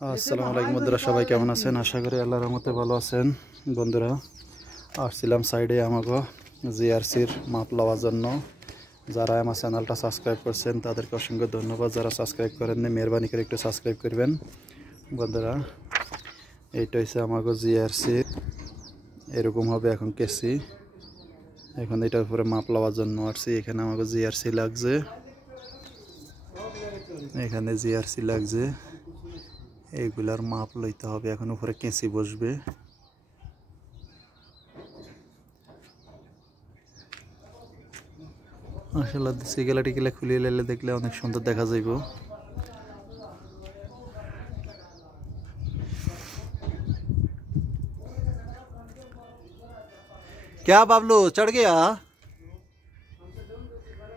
আসসালামু আলাইকুম বন্ধুরা, সবাই কেমন আছেন? আশা করি আল্লাহর রহমতে ভালো আছেন। বন্ধুরা, আসছিলাম সাইডে আমাকে জিআরসির মাপ লওয়ার জন্য। যারা আমার চ্যানেলটা সাবস্ক্রাইব করছেন তাদেরকে অসংখ্য ধন্যবাদ। যারা সাবস্ক্রাইব করেননি মেহরবানি করে একটু সাবস্ক্রাইব করবেন। বন্ধুরা, এইটা হচ্ছে আমাকে জিআরসি, এরকম হবে এখন কেসি। এখন এটার উপরে মাপ লওয়ার জন্য আসছি। এখানে আমাকে জিআরসি লাগছে, এখানে জিআরসি লাগছে, এইগুলার মাপ লইতে হবে। এখন উপরে কেঁচি বসবে। আসলে সিগেলা টিকেলা খুলিয়ে লাইলে দেখলে অনেক সুন্দর দেখা যাইব। क्या बाबलू चढ़ गया?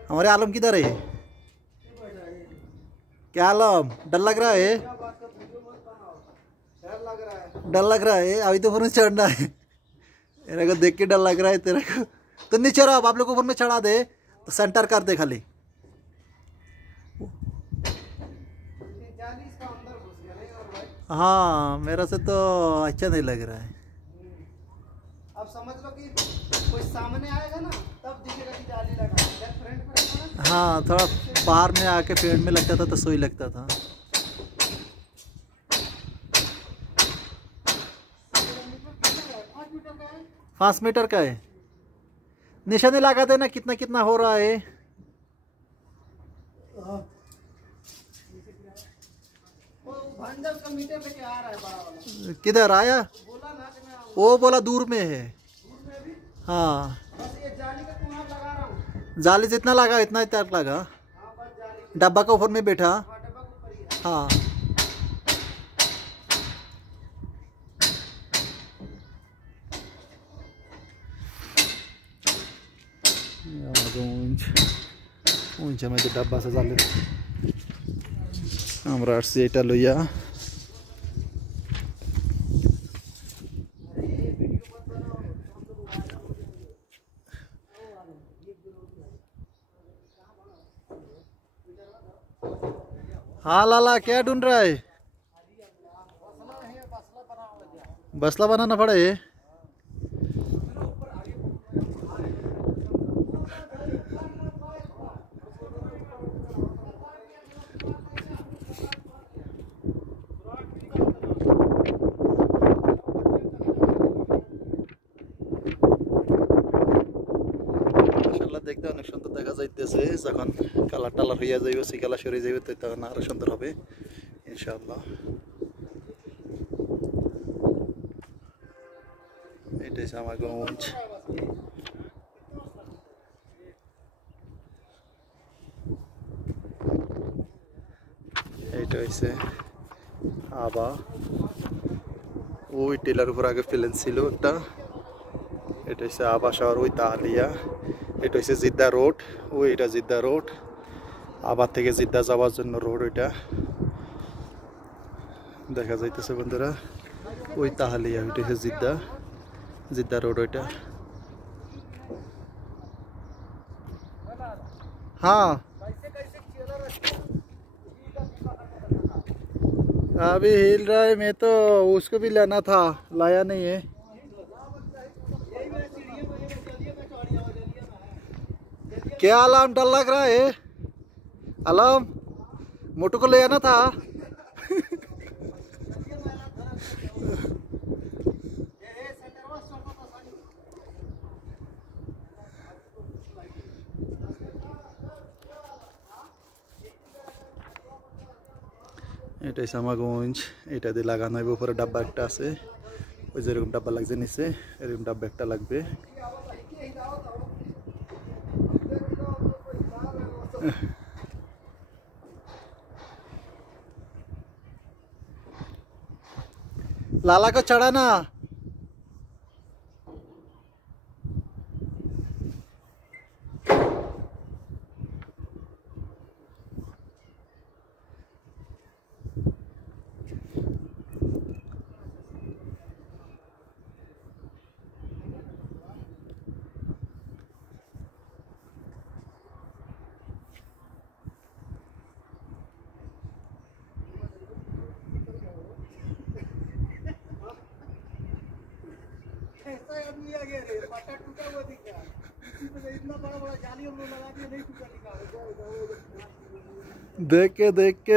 हमारे आलम किधर है? क्या आलम, डर लग रहा है? डर लग रहा है? अभी तो ऊपर में चढ़ना है। मेरे को देख के डर लग रहा है तेरे को। तो नीचे रहो, आप लोग को ऊपर में चढ़ा दे तो सेंटर कर दे खाली। हाँ, मेरा से तो अच्छा नहीं लग रहा है। अब समझ लो कि कोई सामने आएगा ना तब दिखेगा कि जाली लगा है। फ्रंट पे रहेगा ना, हाँ, थोड़ा बाहर में आके पेड़ में लगता था तो सोई लगता था। 5 मीटर का है। निशानी लगा देना कितना कितना हो रहा है। वो भांजा उसका मीटर लेके आ रहा है बड़ा वाला। किधर आया? बोला ना कि मैं वो बोला दूर में है। दूर में भी हाँ, बस ये जाली का कुआं लगा रहा हूँ। जाली जितना लगा इतना ही तक लगा। हाँ बस जाली डब्बा के ऊपर में बैठा। का डब्बा के ऊपर ही है। हाँ, উঞ্চের মধ্যে ডাব্বা আছে জালের। আমরা আসছি এটা লইয়া। हाँ लाला, क्या ढूंढ रहा है? बसला बनाना पड़े। দেখতে অনেক সুন্দর দেখা যাইতেছে। যখন কালার টালার হইয়া যাইবে, সিকালা সরে যাইবে, তো তখন আরো সুন্দর হবে ইনশাআল্লাহ। এটাই আমার গঞ্জ। এইটা হইছে আবা। ওই টিলার উপর আগে প্লেন ছিল একটা। এটা হচ্ছে আবা শহর, ওই তাহলিয়া। এটা হচ্ছে জিদ্দা রোড, ওই এটা জিদ্দা রোড। আবার থেকে জিদ্দা যাওয়ার জন্য রোড ওইটা দেখা যাইতেছে বন্ধুরা। ওই তাহলিয়া, ওইটা হচ্ছে জিদ্দা, জিদ্দা রোড ওইটা। हाँ, अभी हिल रहा है। मैं तो उसको भी लेना था, लाया नहीं है। क्या अलार्म डर लग रहा है? अलार्म मोटू को ले आना था। এটাই সামাগঞ্জ। এটা দিয়ে লাগানো হবে। উপরে ডাব্বা একটা আছে, ওই যেরকম ডাব্বা লাগছে নিচে এরকম ডাব্বা একটা লাগবে। लाला को चढ़ाना। कैसा आदमी आ गया रे, पट्टा टूटा हुआ दिख रहा है। इसी पे इतना बड़ा बड़ा जाली हम लोग लगा दिए, नहीं टूटा दिखा। देख के